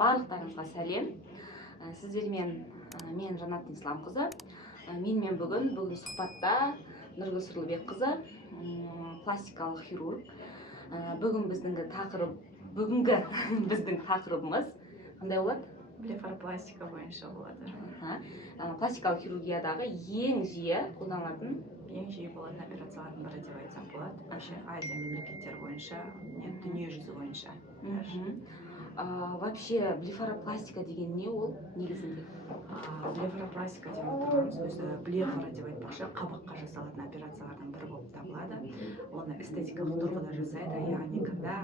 Барлықтарыңызға сәлем. Сіздермен мен Жанат Исламқызы. Менімен бүгін сұхбатта Нұргүл Сұрлыбекқызы, пластикалық хирург. Бүгінгі біздің тақырыбымыз қандай болады? Блефаропластика бойынша болады. Пластикалық хирургиядағы ең жиі қолданылатын болатын операциялардың бірі деп айтсам болады. Вообще Азия мемлекеттері бойынша, дүние жүзі бойынша. Вообще блефаропластика деген не ол негізінде? Блефаропластика деп отырғанымыз өзі блефара деп айтпақшы қабаққа жасалатын операциялардың бірі болып табылады. Оны эстетикалық тұрғыда жасайды, яғни когда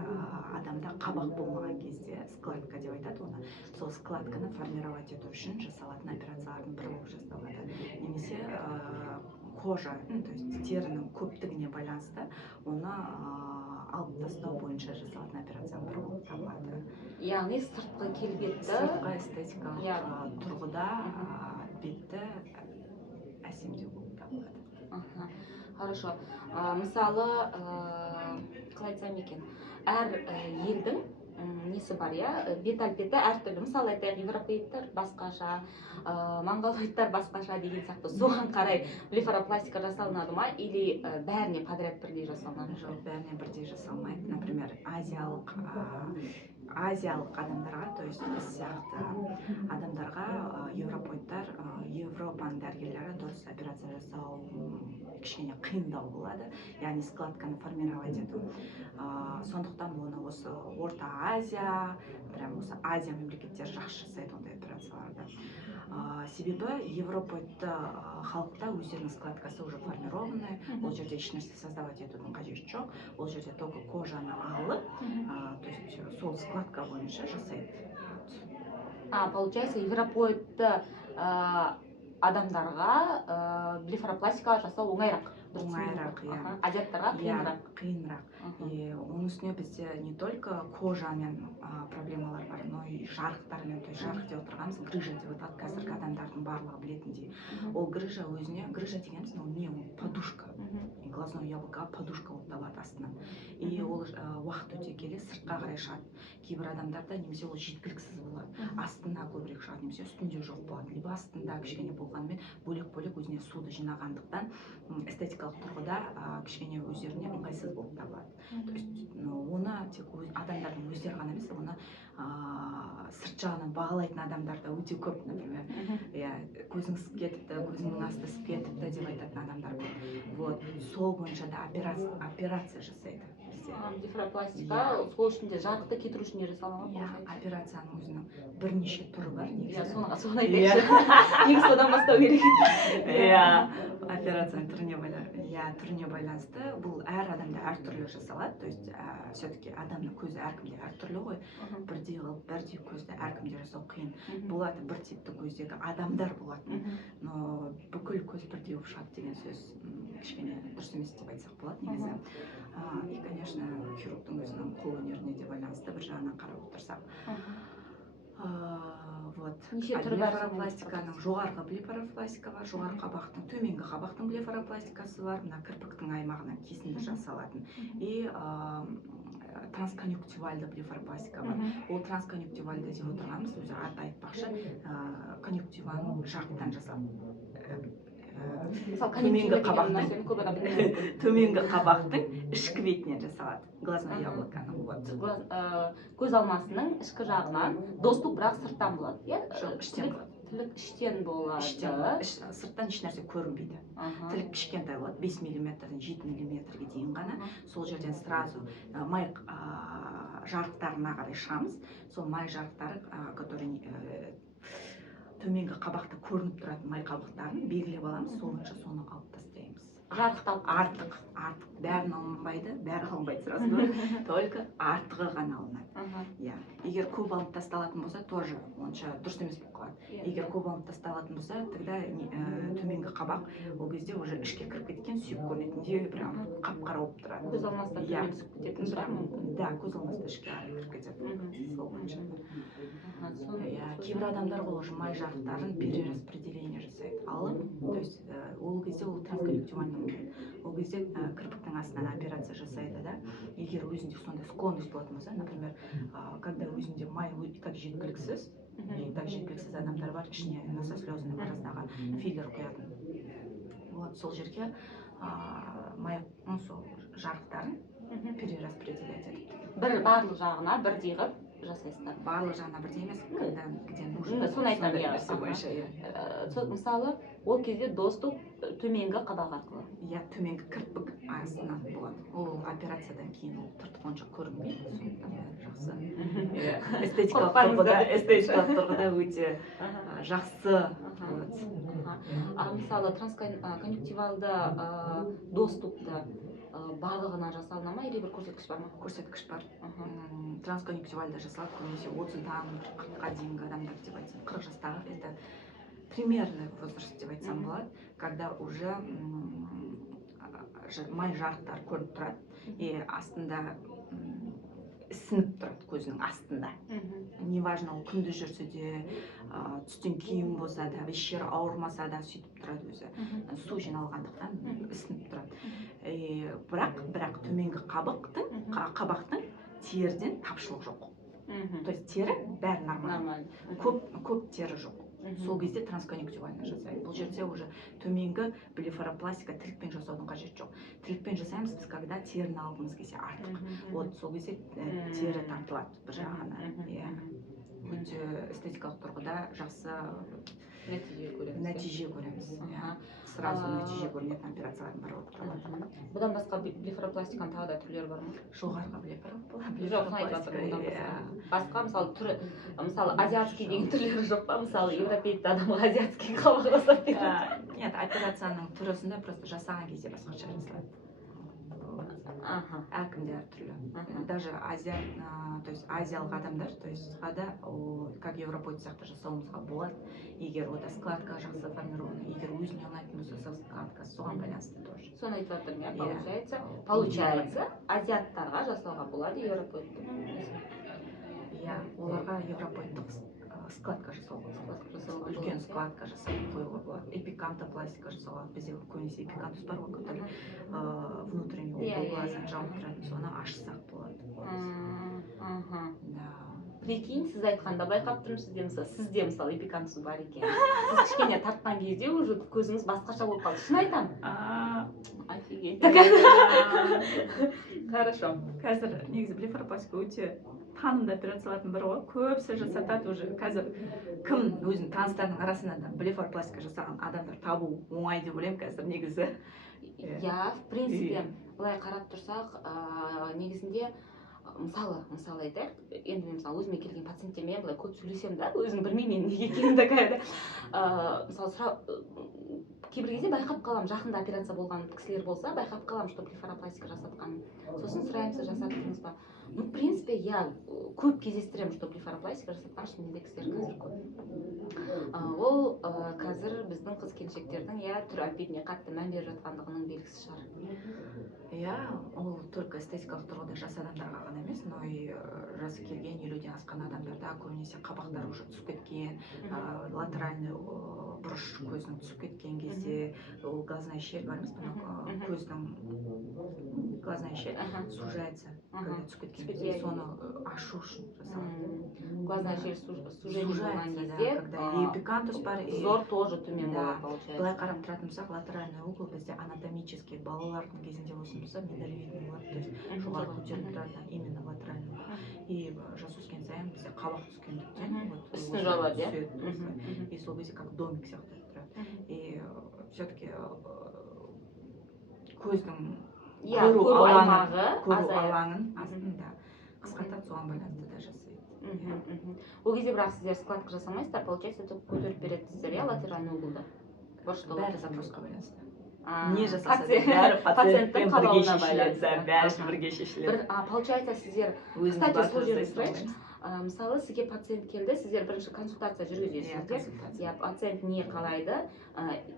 адамда қабақ болмаған кезде складка деп айтады оны. Сол складканы формировать ету үшін жасалатын операциялардың бірі болып жасалады. Немесе кожа, то есть терінің көптігіне байланысты оны алып тастау бойынша жасалатын операцияның бірі болып табылады. Яғни сыртқы келбетті, сыртқы эстетикалық тұрғыда бетті әсемдеу болып табылады. Хорошо. Мысалы, қалай айтсам екен, әр елдің несі бар, бет әлпеті әртүрлі. Мысалы айтайық, европеоидтар басқаша, монголоидтар басқаша деген сияқты. Соған қарай блефаропластика жасалынады ма, или бәріне подряд бірдей жасалынады? Жоқ, бәріне бірдей жасалмайды. Например, азиялық адамдарға, то есть біз сияқты адамдарға европеоидтар, Европаның дәрігерлері дұрыс операция жасау кішкене қиындау болады, яғни складканы формировать ету. Сондықтан оны осы Орта Азия, прям осы Азия мемлекеттері жақсы жасайды ондай операцияларды. Себебі европеоидты халықта өздерінің складкасы уже формированный, ол жерде ешнәрсе создавать етудің қажеті жоқ, ол жерде только кожаны алып, то есть сол складка бойынша жасайды. Получается, европеоидты адамдарға блефаропластика жасау оңайырақ. Оңайырақ, азиаттарға қиынырақ. Қиынырақ. Оның үстіне бізде не только кожамен проблемалар бар, но и жарықтармен, то есть жарық деп отырғанымыз грыжа деп аталады қазіргі адамдардың барлығы білетіндей. Ол грыжа өзіне, грыжа дегеніміз не, ол подушка, глазное яблоко подушка болып табылады астынан. И ол уақыт өте келе сыртқа қарай шығады. Кейбір адамдарда немесе ол жеткіліксіз болады, астына көбірек шығады, немесе үстінде жоқ болады, либо астында кішкене болғанымен бөлек-бөлек өзіне суды жинағандықтан эстетикалық тұрғыда кішкене өздеріне ыңғайсыз болып табылады. То есть оны тек адамдардың өздері ғана емес, оны сырт жағынан бағалайтын адамдар да өте көп, например, көзің ісіп кетіпті, көзіңнің асты ісіп кетіпті деп айтатын адамдар көп. Вот, сол бойынша да операция жасайды. Блефаропластика сол ішінде жарықты кетіру үшін жасалған ба? Операцияның өзінің бірнеше түрі бар. Соны айтайықшы. Негізі содан бастау керек. Операцияның түріне байланысты бұл әр адамда әртүрлі жасалады. То есть все-таки адамның көзі әркімде әртүрлі ғой. Бірдей көзді әркімде жасау қиын. Болады бір типті көздегі адамдар болады. Но бүкіл көз бірдей болып шығады деген сөз кішкене дұрыс емес деп айтсақ болады негізі. И, конечно, хирургтың өзінің қол өнеріне де байланысты бір жағынан қарап отырсақ. Блефаропластиканың жоғарғы блефаропластика бар, жоғарғы қабақтың, төменгі қабақтың блефаропластикасы бар, мына кірпіктің аймағынан кесінді жасалатын. И трансконъюнктивальды блефаропластика бар. Ол трансконъюнктивальды деп отырғанымыз өзі аты айтпақшы, конъюнктиваның жақтан жасалады. Төменгі қабақтың ішкі бетінен жасалады, глазное яблоканың. Көз алмасының ішкі жағынан доступ бірақ сырттан болады. Жоқ, іштен болады. Тілік іштен болады. Сырттан еш нәрсе көрінбейді. Тілік кішкентай болады, 5 мм-ден 7 мм-ге дейін ғана. Сол жерден сразу май жарықтарына қарай шығамыз. Сол май жарықтары, который төменгі қабақта көрініп тұратын май қабықтарын белгілеп аламыз, сол бойынша соны алып тастаймыз. Артық бәрін алынбайды, бәрі алынбайды сразу говорю, только артығы ғана алынады. Егер көп алып тасталатын болса, тоже онша дұрыс емес болып қалады. Егер көп алып тасталатын болса, тогда төменгі қабақ ол кезде уже ішке кіріп кеткен, сүйек көрінетіндей прям қап-қара болып тұрады. Көз алмастан төмен түсіп кететін бірақ мүмкін. Да, көз алмастан ішке кіріп кетеді. Сол бойынша. Кейбір адамдар ол май жарықтарын перераспределение жасайды. Алып, то есть ол кезде ол трансконъюнктивальный ол кезде кірпіктің астынан операция жасайды да. Егер өзінде сондай склонность болатын болса, например, когда өзінде май и так жеткіліксіз адамдар бар, ішіне носослезный арасындағы филлер құятын. Вот сол жерге май, сол жарықтарын перераспределять етіп. Барлық жағына бірдей қылып жасайсыздар. Барлық жағына бірдей емес, когда где нужно. Соны айтамын, иә. Мысалы, ол кезде доступ төменгі қабақ арқылы. Иә, төменгі кірпік астынан болады. Ол операциядан кейін ол тыртық онша көрінбейді, сондықтан жақсы. Эстетикалық тұрғыда өте жақсы. Мысалы, трансконъюнктивалды доступты барлығына жасалына ма, или бір көрсеткіш бар ма? Көрсеткіш бар. Трансконъюнктивалды жасалады көбінесе 30-дан 40-қа дейінгі адамдар деп айтсам, 40 жастағы, это примерный возраст деп айтсам болады, когда уже май жарықтар көрініп тұрады, и астында ісініп тұрады көзінің астында. Неважно, ол күнде жүрсе де, түстен кейін болса да, еш жері ауырмаса да сөйтіп тұрады өзі. Су жиналғандықтан ісініп тұрады. Бірақ төменгі қабақтың теріден тапшылық жоқ. То есть тері бәрі нормально. Көп тері жоқ. Сол кезде трансконъюнктивально жасайды. Бұл жерде уже төменгі блефаропластика тілікпен жасаудың қажеті жоқ. Тілікпен жасаймыз біз, когда теріні алғымыз келсе артық. Вот сол кезде тері тартылады бір жағынан. Өте эстетикалық тұрғыда жақсы нәтиже көреміз. Сразу нәтиже көрінетін операциялардың бірі болып табылады. Бұдан басқа блефаропластиканың тағы да түрлері бар ма? Жоғарғы блефаропластика. Жоқ, айтып жатырмын. Басқа, мысалы, азиатский деген түрлері жоқ па? Мысалы, европейді адамға азиатский қабақ жасап береді. Нет, операцияның түрісінде просто жасаған кезде басқаша жасалады. Әркімде әртүрлі. Даже азиялық адамдар, то есть как европейт сияқты жасауымызға болады. Егер ода складка жақсы формирована, егер өзіне ұнайтын болса складка, соған байланысты тоже. Соны айтып жатырмын, получается, азиаттарға жасауға болады европейт. Иә, оларға европейттік складка жасауға болады. Үлкен складка жасап қоюға болады. Эпикантопластика жасауға, бізде көбінесе эпикантус бар ғой, который внутренний угол глазын жауып тұратын, соны ашсақ болады. Прикинь, сіз айтқанда байқап тұрмын, сізде мысалы эпикантус бар екен. Сіз кішкене тартқан кезде уже көзіңіз басқаша болып қалды. Шын айтам? Офигеть. Хорошо. Қазір негізі блефаропластика өте танымды операциялардың бірі ғой. Көбісі жасатады уже. Қазір кім өзінің таныстарының арасында да блефаропластика жасаған адамдар табу оңай деп ойлаймын қазір негізі. Я, в принципе, былай қарап тұрсақ, негізінде мысалы айтайық, енді мен мысалы өзіме келген пациенттермен былай көп сөйлесем да, өзім білмеймін неге екенін такая да. Мысалы кейбір кезде байқап қалам, жақында операция болған кісілер болса, байқап қалам, что блефаропластика жасатқанын. Сосын сұраймын, сіз жасаттыңыз ба? Ну, в принципе, я көп кездестіремін, что блефаропластика жасатқан шынымен кісілер қазір көп. Ол қазір біздің қыз-келіншектердің түр әлпетіне қатты мән беріп жатқандығының белгісі шығар. Иә, ол только эстетикалық тұрғыда жас адамдарға ғана емес, но и жасы келген 50-ден асқан адамдарда көбінесе қабақтары уже түсіп кеткен, латеральный бұрыш көзінің түсіп кеткен кезде, ол глазная щель бар емес, көздің глазная щель сужается, когда түсіп кеткен кезде, соны ашу үшін жасалады. Глазная щель сужение болған кезде, когда и эпикантус бар, и взор тоже төмен болады, получается. Былай қарап тұратын болсақ, латеральный угол бізде анатомический балалардың кезінде болсын болса, миндалевидный болады, то есть жоғары көтеріліп тұрады, именно латеральный. И жас өскен сайын бізде қабақ түскендіктен үстін жабылады, иә? И сол кезде как домик сияқты тұрады. И все-таки көздің көру алаңын астында қысқартады, соған байланысты да жасайды. Ол кезде бірақ сіздер складка жасамайсыздар, получается, көтеріп бересіздер, иә, латеральный углда? Бәрі запросқа байланысты. Не жасаса бәрі пациенттің қалауына байланысты. Бәрі бірге шешіледі. Получается, сіздер, кстати, сол жерде сұрайыншы, мысалы, сізге пациент келді, сіздер бірінші консультация жүргізесіздер. Пациент не қалайды?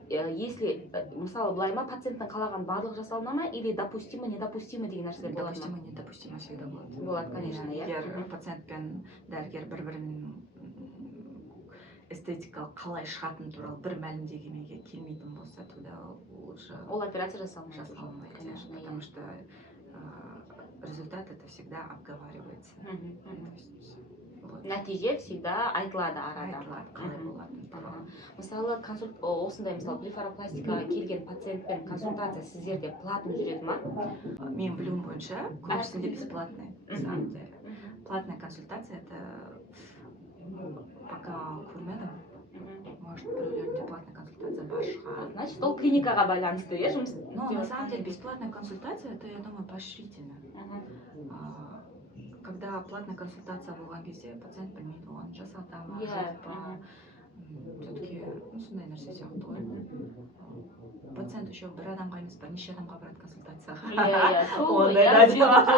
Если, мысалы, былай ма, пациенттің қалаған барлық жасалына ма, или допустимо, недопустимо деген нәрсе болады ма? Допустимо, недопустимо всегда болады. Болады, конечно, иә. Егер пациент пен дәрігер бір-бірінің эстетикалық қалай шығатыны туралы бір мәлімдемеге келмейтін болса, тогда лучше ол операция жасалмайды, жасалмайды, конечно, потому что результат это всегда обговаривается. То есть, вот. Нәтиже всегда айтылады арада. Айтылады, қалай болатыны туралы. Мысалы осындай мысалы блефаропластикаға келген пациентпен консультация сіздерде платный жүреді ма? Мен білуім бойынша көбісінде бесплатный, на самом деле. Платная консультация это пока көрмедім. Может, біреулерінде платная консультация бар шығар. Значит, ол клиникаға байланысты, иә, жұмыс? Но на самом деле бесплатная консультация это, я думаю, поощрительно. Когда платная консультация болған кезде пациент білмейді, оны жасалды ма, жоқ па. Все-таки сондай нәрсе сияқты ғой. Пациент еще бір адамға емес, бірнеше адамға барады консультацияға. Иә, сол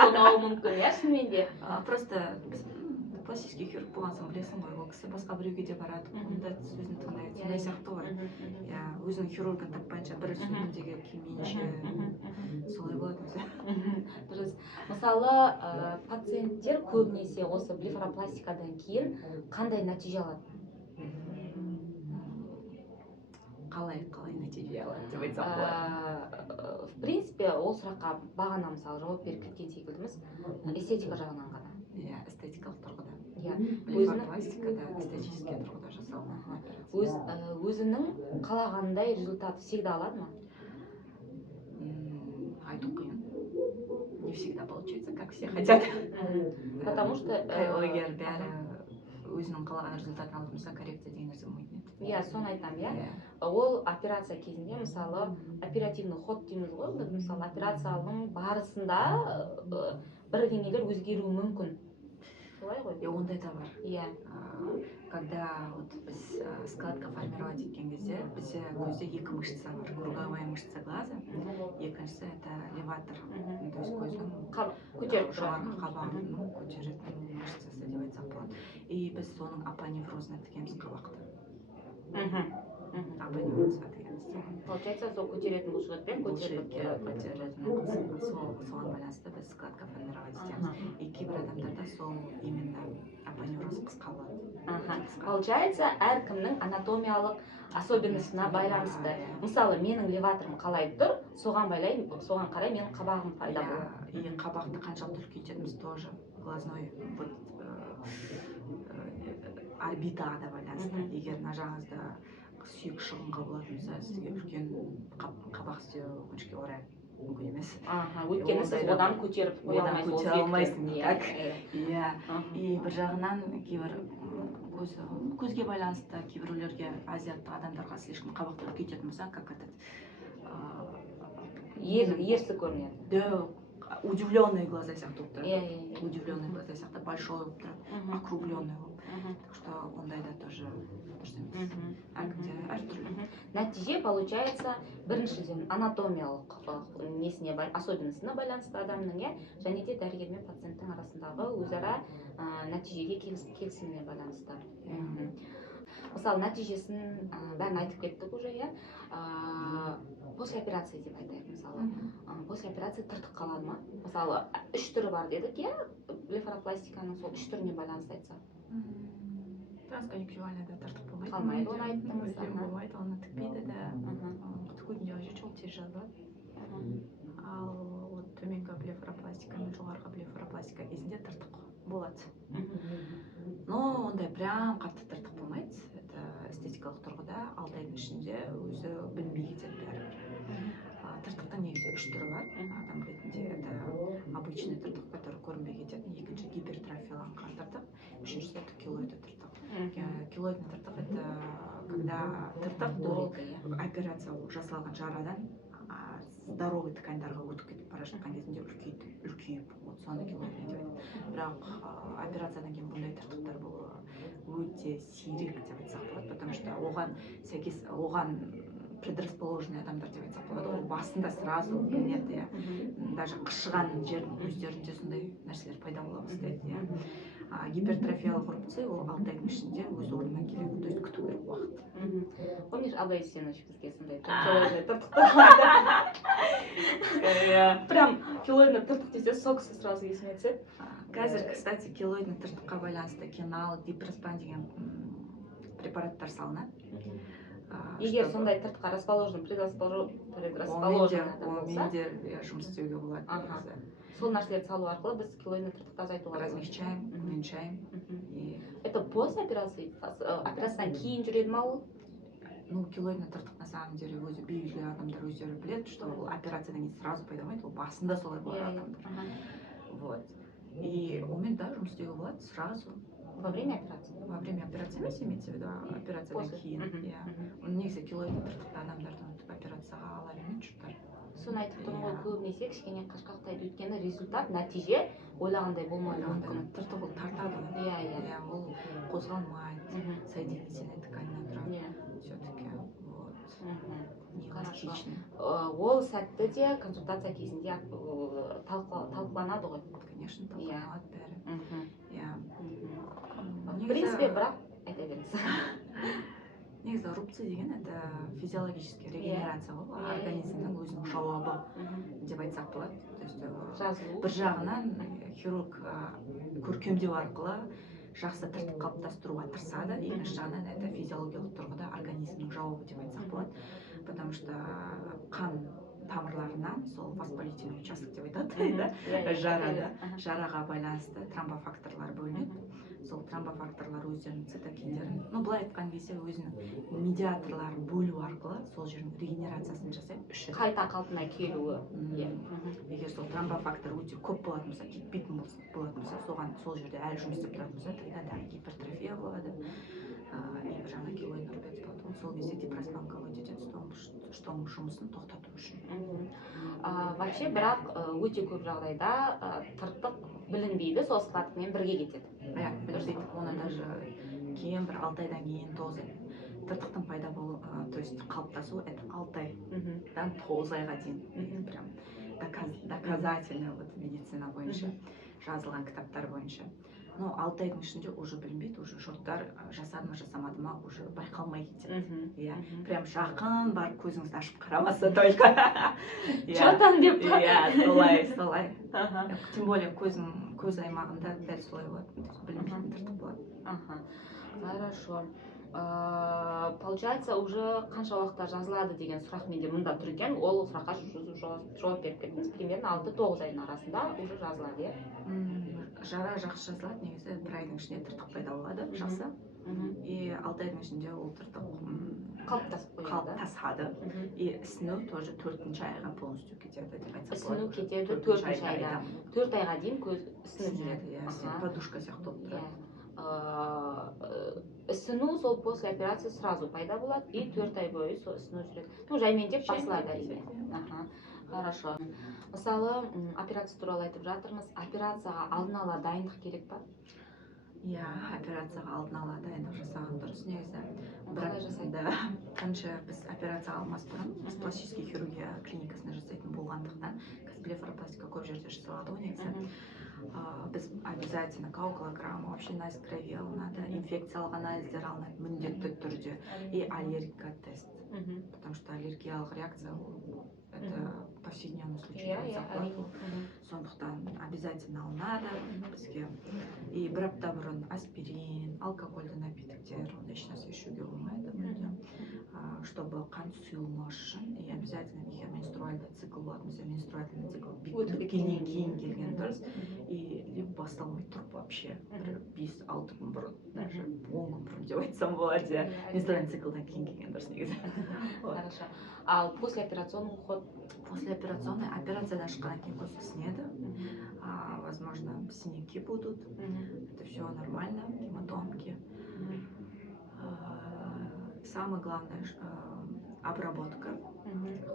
болмауы мүмкін, иә, шынымен де. Просто пластический хирург болған соң білесің ғой, ол кісі басқа біреуге де барады, онда сөзін тыңдайды, сондай сияқты ғой. Өзінің хирургын таппайынша бір сөзіндегі келмейінше солай болады өзі. Дұрыс. Мысалы, пациенттер көбінесе осы блефаропластикадан кейін қандай нәтиже алады? Қалай нәтиже алады деп айтсақ болады. В принципе, ол сұраққа бағана мысалы жауап беріп кеткен секілдіміз, эстетика жағынан ғана. Иә, эстетикалық тұрғыда. Блефаропластикада эстетический тұрғыда жасалған. Өзінің қалағандай результат всегда алады ма? Айту қиын. Не всегда получается, как все хотят. Потому что егер бәрі өзінің қалаған результатын алып тұрса, коррекция деген нәрсе болмайтын еді. Иә, соны айтамын, иә. Ол операция кезінде, мысалы, оперативный ход дейміз ғой, мысалы, операцияның барысында бірдеңелер өзгеруі мүмкін. Солай ғой? Ондай да бар. Иә. Когда біз складка формировать еткен кезде, бізде көзде екі мышца бар. Круговая мышца глаза, екіншісі это леватор. То есть көздің көтеріп жоғарғы қабағын көтеретін мышцасы деп айтсақ болады. И біз соның апоневрозына тігеміз қабақты. Апоневрозға тігеміз. Получается, сол көтеретін бұлшықетпен соған байланысты біз складка формировать етеміз. И кейбір адамдарда сол именно апоневроз қысқа болады. Получается, әркімнің анатомиялық особенностына байланысты. Мысалы, менің леваторым қалай тұр, соған қарай менің қабағым пайда болады. И қабақты қаншалықты үлкейтетіміз тоже глазной орбитаға да байланысты. Егер мына жағыңызда сүйек шығынға болатын болса, сізге үлкен қабақ істеу өкінішке орай мүмкін емес. Өйткені сіз одан көтеріп қоя алмайсың никак. Иә. И бір жағынан кейбір көзге байланысты кейбіреулерге азиаттық адамдарға слишком қабақты үлкейтетін болса, как этот ерсі көрінеді. Да, удивленные глаза сияқты болып тұрады. Удивленные глаза сияқты большой болып тұрады, округленный болып. Так что ондайда тоже дұрыс емес. Әркімде әртүрлі. Нәтиже получается біріншіден анатомиялық особенностіне байланысты адамның, және де дәрігер мен пациенттің арасындағы өзара нәтижеге келісіміне байланысты. Мысалы, нәтижесін бәрін айтып кеттік уже, иә. После операции деп айтайық, мысалы. После операции тыртық қалады ма? Мысалы, 3 түрі бар дедік, иә? Блефаропластиканың сол 3 түріне байланысты айтсақ. Трансконъюнктивальныйда тыртық болмайды. Қалмайды, оны айттыңыз. Болмайды, оны тікпейді де. Тігудің жағы çok тез жазылады. Ал төменгі блефаропластика мен жоғарғы блефаропластика кезінде тыртық болады. Но ондай прям қатты тыртық болмайды. Это эстетикалық тұрғыда 6 айдың ішінде өзі білінбей кетеді бәрібір. Тыртықтың негізі 3 түрі бар. Адам ретінде это обычный тыртық, который көрінбей кетеді. Екінші гипертрофияланған тыртық, үшіншісі это килоидный тыртық. Килоидный тыртық это когда тыртық до операция жасалған жарадан здоровый ткандарға өтіп кетіп бара жатқан кезінде үлкейіп, соны килоидный деп айтады. Бірақ операциядан кейін бұндай тыртықтар болуы өте сирек деп айтсақ болады, потому что оған предрасположенный адамдар деп айтсақ болады. Ол басында сразу білінеді, даже қышыған жердің өздерінде сондай нәрселер пайда бола бастайды. Гипертрофиялық рубцы ол 6 айдың ішінде өз орнына келеді, то есть күту керек уақыт. Помнишь, Абай Есенович бізге сондай тыртық прям килоидный тыртық десе, сол кісі сразу есіме түседі. Қазір, кстати, килоидный тыртыққа байланысты кенал, гиперспан деген препараттар салынады. Егер сондай тыртыққа предрасположен болса, менде жұмыс істеуге болады. сол нәрселерді салу арқылы біз килоидный тыртықты азайтуға болады. Размягчаем, уменьшаем. Это после операции? Операциядан кейін жүреді ма ол? Ну, килоидный тыртық на самом деле өзі белгілі адамдар өздері біледі, что ол операциядан кейін сразу пайда болмайды, ол басында солай болады адамдар. Вот. И онымен да жұмыс істеуге болады сразу. Во время операции? Во время операции емес, имеется в виду операциядан кейін. Негізі килоидный тыртықты адамдардан операцияға ала бермейді жұрттар. Соны айтып тұрмын ғой, көбінесе кішкене қашқақтайды, өйткені результат, нәтиже ойлағандай болмауы мүмкін. Тыртық ол тартады. Иә, ол қозғалмайды, соединительная тканьнан тұрады. Все-таки вот. Неэластичный. Ол сәтті де консультация кезінде талқыланады ғой. Конечно, талқыланады бәрі. В принципе, бірақ айта беріңіз. Негізі рубцы деген это физиологический регенерация ғой, организмнің өзінің жауабы деп айтсақ болады. Бір жағынан хирург көркемдеу арқылы жақсы тыртық қалыптастыруға тырысады, екінші жағынан это физиологиялық тұрғыда организмнің жауабы деп айтсақ болады. Потому что қан тамырларынан сол воспалительный участок деп айтады, жараға байланысты тромбофакторлар бөлінеді. Сол тромбофакторлар өздерінің цитокиндерін, былай айтқан кезде өзінің медиаторларын бөлу арқылы сол жердің регенерациясын жасайды. Қайта қалпына келуі. Егер сол тромбофактор өте көп болатын болса, кетпейтін болатын болса, соған сол жерде әлі жұмыс істеп тұратын болса, тогда гипертрофия болады. И жаңа килоидный рубец болады. Сол кезде дипроспан колоть етеді, штоның жұмысын тоқтату үшін. Вообще, бірақ өте көп жағдайда тыртық білінбейді, сол складкамен бірге кетеді. Білінбейді, оны даже кейін бір 6 айдан кейін 9 ай. Тыртықтың пайда болу, то есть қалыптасу, это 6 айдан 9 айға дейін. Прям доказательно медицина бойынша, жазылған кітаптар бойынша. Но 6 айдың ішінде уже білінбейді, уже жұрттар жасады ма, жасамады ма, уже байқалмай кетеді. Прям жақын барып көзіңізді ашып қарамаса только. Чертан деп па? Солай. Тем более көз аймағында дәл солай болады. Білінбейтін тыртық болады. Хорошо. Получается, уже қанша уақытта жазылады деген сұрақ менде мында тұр екен. Ол сұраққа жауап беріп кеттіңіз. Примерно 6-9 айдың арасында уже жазылады, иә? Жара жақсы жазылады, негізі 1 айдың ішінде тыртық пайда болады, жақсы. И 6 айдың ішінде ол тыртық қалыптасады. И ісіну тоже 4-ші айға полностью кетеді деп айтсақ болады. Ісіну кетеді 4-ші айда. 4 айға дейін көз ісініп жүреді. Подушка сияқты болып тұрады. Ісіну сол после операции сразу пайда болады и 4 ай бойы сол ісіну жүреді. Жаймен басылады әрине. Хорошо. Мысалы, операция туралы айтып жатырмыз. Операцияға алдын ала дайындық керек па? Иә, операцияға алдын ала дайындық жасаған дұрыс негізі. Қалай жасайды? Қанша біз операцияға алмас бұрын, біз пластический хирургия клиникасында жасайтын болғандықтан, блефаропластика көп жерде жасалады ғой негізі. Біз обязательно калокулограмма, вообще анализ крови алынады, инфекциялық анализдер алынады міндетті түрде и аллергика тест. Потому что аллергиялық реакция это повседневный случай. Сондықтан обязательно алынады бізге. И бір апта бұрын аспирин, алкогольді напитоктер, ондай ешнәрсе ішуге болмайды мүлдем. Чтобы қан сұйылмас үшін, и обязательно егер менструальный цикл болады, менструальный цикл біткеннен кейін келген дұрыс, и либо басталмай тұрып вообще 5-6 күн бұрын, даже 10 күн бұрын деп айтсам болады, менструальный циклдан кейін келген дұрыс негізі. Хорошо. А послеоперационный уход? Послеоперационный, операциядан шыққаннан кейін көз ісінеді, возможно, синяки будут, это все нормально, гематомки. Самое главное обработка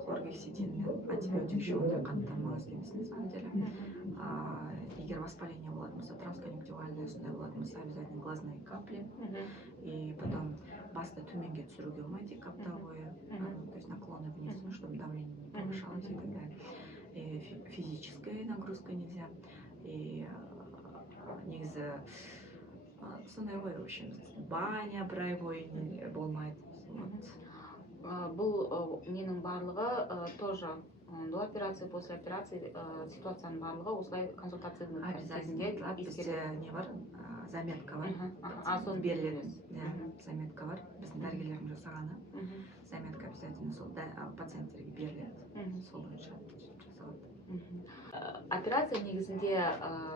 хлоргексидинмен, антибиотик еще ондай қаттамаңыз емес на самом деле. Егер воспаление болатын болса, трансконъюнктивальный сондай болатын болса, обязательно глазные капли. И потом басты төменге түсіруге болмайды 2 апта бойы, то есть наклоны вниз, чтобы давление не повышалось и так далее. И физическая нагрузка нельзя. И негізі сондай ғой, в общем, баня бір ай бойы болмайды. Бұл ненің барлығы тоже до операции, после операции ситуацияның барлығы осылай консультация Обязательно. Бізде не бар, заметка бар. соны беріледі. Заметка бар. Біздің дәрігерлердің жасағаны. Заметка обязательно сол пациенттерге беріледі. Сол бойынша жасалады. Операция негізінде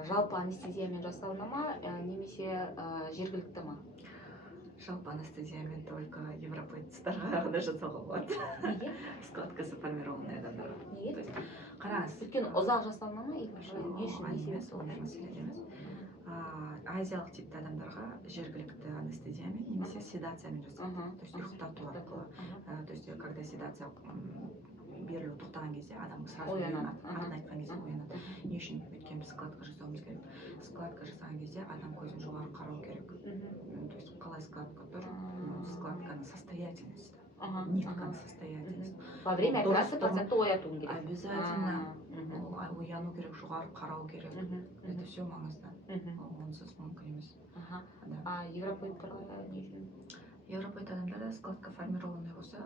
жалпы анестезиямен жасалына ма, немесе жергілікті ма? Жалпы анестезиямен только европейцтарға ғана жасауға болады. Неге? Складкасы формированный адамдарға. Неге? Қараңыз. Өйткені ұзақ жасалына ма, екінші не үшін, не емес, себеп? ондай мәселе емес. Азиялық типті адамдарға жергілікті анестезиямен немесе седациямен жасалады. То есть ұйықтату арқылы. То есть когда седация берілу тоқтаған кезде адам сразу оянады. Атын айтқан кезде оянады. Не үшін? Өйткені біз складка жасауымыз керек. Складка жасаған кезде адам көзін жоғары қарау керек. То есть қалай складка тұр? Складканың состоятельности. Нитканың состоятельности. Во время операции пациентті оятуың керек. Обязательно. Ояну керек, жоғары қарау керек. Это все маңызды. Онсыз мүмкін емес. А европейттарға не үшін? Европейт адамдарда складка формированный болса,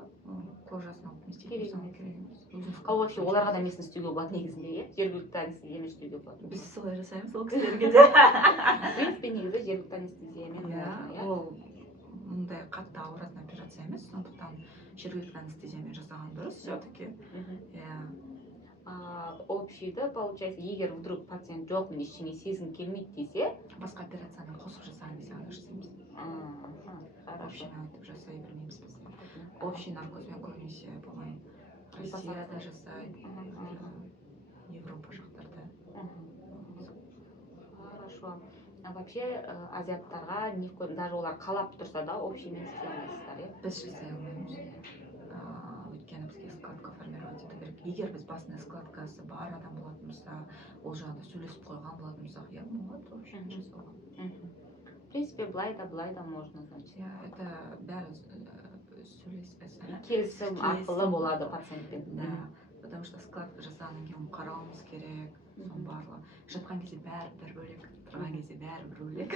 кожасын алып не істейді? Керек емес. Ал вообще оларға да несін істеуге болады негізінде, иә? Жергілікті анестезиямен істеуге болады. Біз солай жасаймыз ол кісілерге де. В принципе, негізі жергілікті анестезиямен. Иә, ол мұндай қатты ауыратын операция емес, сондықтан жергілікті анестезиямен жасаған дұрыс все-таки. Общийді, получается, егер вдруг пациент жоқ, мен ештеңе сезгім келмейді десе, басқа операцияны қосып жасаған кезде ғана жасаймыз. Общийны айтып жасай бермейміз біз. Общий наркозбен көбінесе болмай Россияда жасайды, Европа жақтарда. Хорошо. Вообще азиаттарға не в коем, даже олар қалап тұрса да общиймен істей алмайсыздар, иә? Біз жасай алмаймыз. Өйткені бізге складка формировать ету керек. Егер біз басында складкасы бар адам болатын болса, ол жағында сөйлесіп қойған болатын болсақ, иә, болады общиймен жасауға. В принципе, былай да можно, значит. Это бәрі келісім арқылы болады пациентпен. Да, потому что складка жасағаннан кейін қарауымыз керек, соның барлығы. Жатқан кезде бәрі бір бөлек, тұрған кезде бәрі бір бөлек.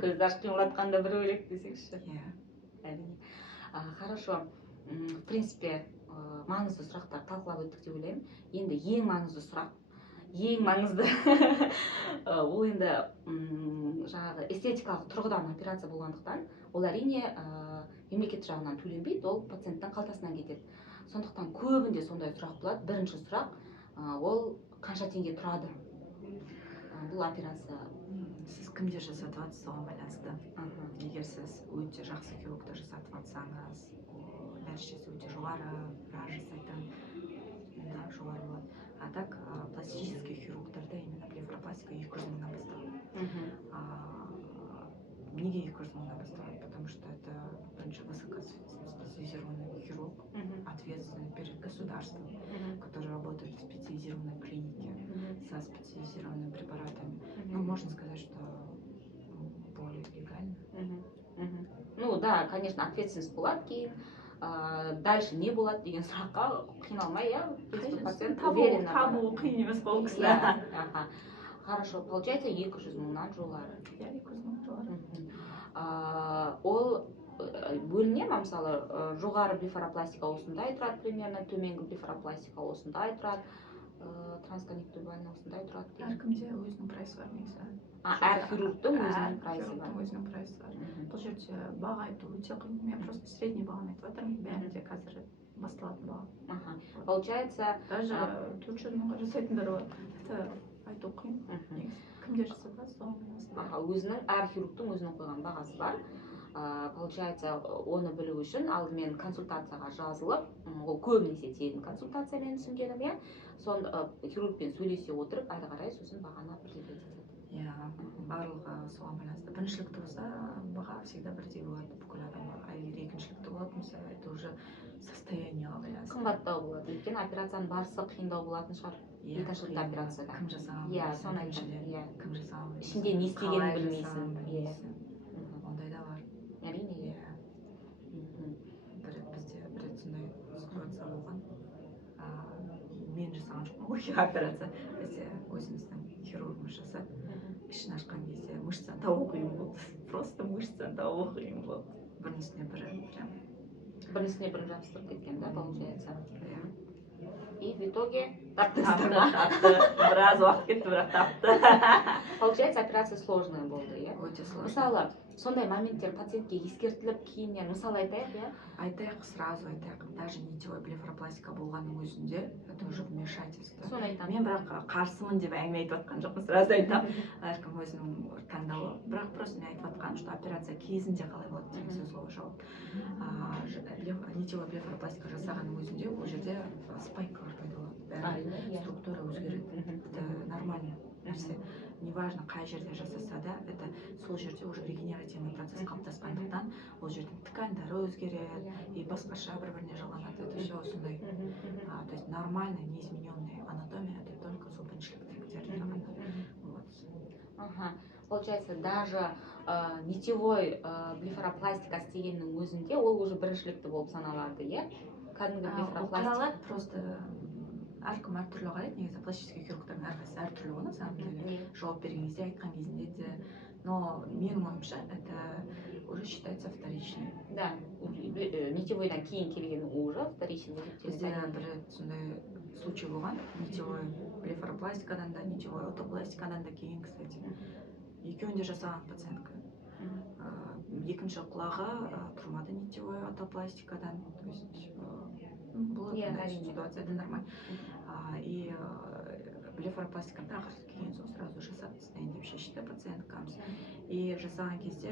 Көзді ашып қимылдатқанда бір бөлек десеңізші. Иә. Әрине. Хорошо. В принципе, маңызды сұрақтар талқылап өттік деп ойлаймын. Енді ең маңызды сұрақ, ең маңызды ол енді жаңағы эстетикалық тұрғыдан операция болғандықтан, ол әрине мемлекет жағынан төленбейді, ол пациенттің қалтасынан кетеді. Сондықтан көбінде сондай сұрақ болады. Бірінші сұрақ, ол қанша теңге тұрады бұл операция? Сіз кімде жасатып жатсыз, соған байланысты. Егер сіз өте жақсы хирургта жасатып жатсаңыз, дәрежесі өте жоғары, біраз жасайтын, да, жоғары болады. А так пластический хирургтарда именно блефаропластика 200 мыңнан басталады. Неге 200 мыңнан басталады? Потому что это бірінші высокоспециализированный хирург, ответственный перед государством, который работает в специализированной клинике со специализированными препаратами. Ну, можно сказать, что более легально. Ну да, конечно, ответственность болады кейін. Дальше не болады деген сұраққа қиналмай, иә? Пациент уверенно. Табу қиын емес бұл кісілер. Хорошо, получается 200 мыңнан жоғары. Иә, 200 мың жоғары. Ол бөліне ма, мысалы, жоғары блефаропластика осындай тұрады примерно, төменгі блефаропластика осындай тұрады, трансконъюнктивальный осындай тұрады. Әркімде өзінің прайсы бар негізі. Әр хирургтың өзінің прайсы бар. Өзінің прайсы бар. Бұл жерде баға айту өте қиын. Мен просто средний бағаны айтып жатырмын. Бәрінде қазір басталатын баға. Получается, даже 400 мыңға жасайтындар бар. Это айту қиын. Кімде жасатады, соған байланысты. Өзінің, әр хирургтың өзінің қойған бағасы бар. Получается, оны білу үшін алдымен консультацияға жазылып, ол көбінесе тегін консультация мен түсінгенім, иә. Сонда хирургпен сөйлесе отырып, әрі қарай сосын бағаны определять етеді. Иә, барлығы соған байланысты. Біріншілікті болса, баға всегда бірдей болады бүкіл адамға. А егер екіншілікті болатын болса, это уже состояниеға байланысты. Қымбаттау болады. Өйткені операцияның барысы қиындау болатын шығар. Екіншілікті операцияда. Кім жасаған? Иә, соны айтамын. Кім жасаған? Ішінде не істегенін білмейсің. Ондай да бар. Әрине. Бізде бір рет сондай ситуация болған. Мен жасаған жоқпын ғой операция. Бізде өзіміздің хирургымыз жасады. Ішін ашқан кезде мышцаны табу қиын болды. Просто мышцаны табу қиын болды. Бірінің үстіне бірі прям. Бірінің үстіне бірін жабыстырып кеткен, да, получается. И в итоге Тапты, таптыңыздар ма? тапты. Біраз уақыт кетті, бірақ тапты. Получается, операция сложная болды, иә? Өте сложно. Мысалы, сондай моменттер пациентке ескертіліп кейіннен, мысалы айтайық, иә? Айтайық, сразу айтайық, даже нитевой блефаропластика болғанның өзінде, это уже вмешательство. Соны айтамын. Мен бірақ қарсымын деп әңгіме айтып жатқан жоқпын, сразу айтамын. Әркім өзінің таңдауы. Бірақ просто мен айтып жатқаным, что операция кезінде қалай болады деген сөзге жауап. Нитевой блефаропластика жасағанның өзінде ол жерде спайкалар пайда болады. Структура өзгереді. Это нормально нәрсе. Неважно қай жерде жасаса да, это сол жерде уже регенеративный процесс қалыптасқандықтан, ол жердің ткандары өзгереді и басқаша бір-біріне жалғанады. Это все сондай. То есть нормальная, неизмененная анатомия, это только зубіншіліктегілерде ғана. Вот. Ага. Получается, даже нитевой блефаропластика істегеннің өзінде ол уже біріншілікті болып саналады, иә? Кәдімгі блефаропластика. Қаралады, просто әркім әртүрлі қарайды, негізі пластический хирургтардың әрқайсысы әртүрлі ғой, на самом деле. Жауап берген кезде, айтқан кезінде де. Но менің ойымша, это уже считается вторичный. Да, нитевойдан кейін келген уже вторичный. Бізде бір сондай случай болған, нитевой блефаропластикадан да, нитевой отопластикадан да кейін, кстати. Екеуін де жасаған пациентка. Екінші құлағы тұрмады нитевой отопластикадан. То есть бұл ситуация, это нормально. И блефаропластиканы тағы келген соң сразу жасап тастайын деп шешті пациенткамыз. И жасаған кезде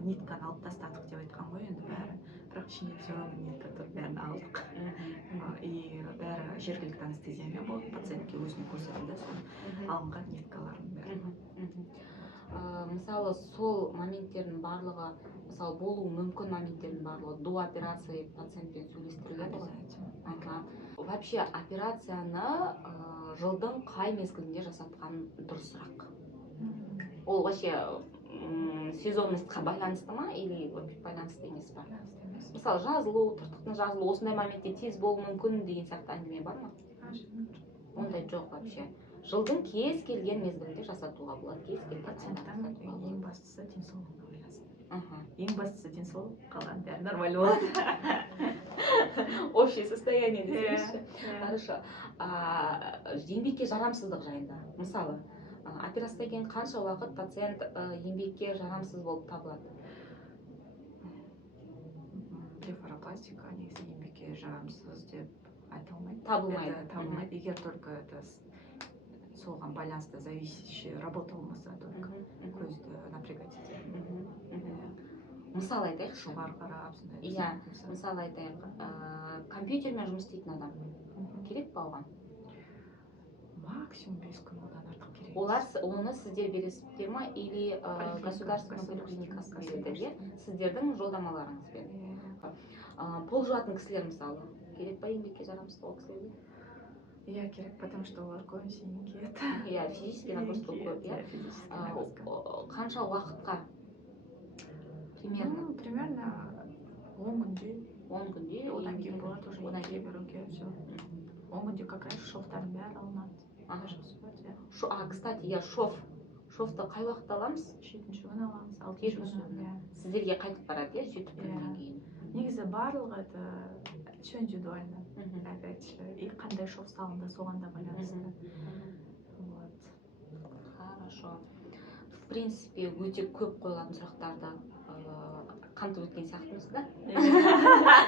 нитканы алып тастадық деп айтқан ғой енді бәрі. Бірақ ішінде все равно нитка тұр, бәрін алдық. И бәрі жергілікті анестезиямен болды. Пациентке өзіне көрсетілді сол алынған ниткалардың бәрі. Мысалы, сол моменттердің барлығы, мысалы, болуы мүмкін моменттердің барлығы до операции пациентпен сөйлестіріледі ғой. Вообще операцияны жылдың қай мезгілінде жасатқан дұрысырақ? Ол вообще сезонностьқа байланысты ма или байланысты емес па? Мысалы, жазылу, тыртықтың жазылу, осындай моментте тез болуы мүмкін деген сияқты әңгіме бар ма? Ондай жоқ вообще. Жылдың кез келген мезгілінде жасатуға болады, кез келген пациенттің ең бастысы денсаулығына байланысты. Ең бастысы денсаулық, қалған бәрі нормально болады. Общее состояние десеңізші. Хорошо. Еңбекке жарамсыздық жайында. Мысалы, операциядан кейін қанша уақыт пациент еңбекке жарамсыз болып табылады? Блефаропластика негізі еңбекке жарамсыз деп айта алмайды. Табылмайды. Егер только это соған байланысты зависящая работа болмаса, только көзді напрягать етеді. Мысалы айтайық, шұғар қарап, иә, мысалы айтайық, компьютермен жұмыс істейтін адам керек па оған? Максимум 5 күн, одан артық керек. Олар оны сіздер бересіздер ма или государственный поликлиникасы береді? Сіздердің жолдамаларыңызбен. Пол жуатын кісілер мысалы, керек па еңбекке жарамсыз ол кісілерге? Иә, керек, потому что олар көбінесе еңкейеді. Иә, физический нагрузка көп, иә. Қанша уақытқа? Примерно 10 күнде. 10 күнде? Одан кейін болады уже еңкейе беруге, все. 10 күнде как раз шовтардың бәрі алынады. Кстати, я шовты қай уақытта аламыз? 7-ші күн аламыз, 6-ші күн. Сіздерге қайтып барады, иә, 7 күннен кейін? Негізі барлығы это все индивидуально. Опять же, и қандай шов салынды, соған да байланысты. Хорошо. В принципе, өте көп қойылатын сұрақтарды қамтып өткен сияқтымыз да?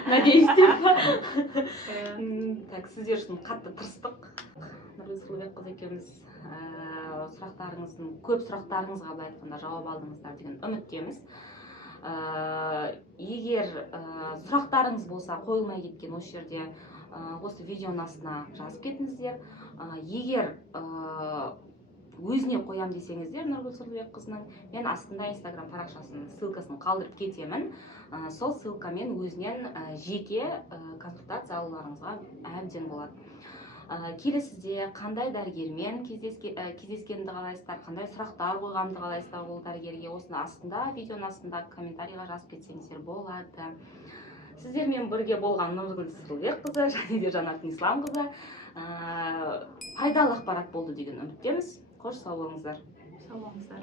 Надеюсь, деп. Так, сіздер үшін қатты тырыстық. Нұргүл Сұлубекқызы екеуміз көп сұрақтарыңызға былай айтқанда жауап алдыңыздар деген үміттеміз. Егер сұрақтарыңыз болса, қойылмай кеткен осы жерде осы видеоның астына жазып кетіңіздер. Егер өзіне қоям десеңіздер, Нұргүл Сұлубекқызының, мен астында инстаграм парақшасының ссылкасын қалдырып кетемін. Сол ссылкамен өзінен жеке консультация алуларыңызға әбден болады. Келесіде қандай дәрігермен кездескенді қалайсыздар, қандай сұрақтар қойғанды қалайсыздар ол дәрігерге, осының астында, видеоның астында комментарийға жазып кетсеңіздер болады. Сіздермен бірге болған Нұргүл Сұлубекқызы және де Жанат Исламқызы пайдалы ақпарат болды деген үміттеміз. Қош сау болыңыздар. Сау болыңыздар.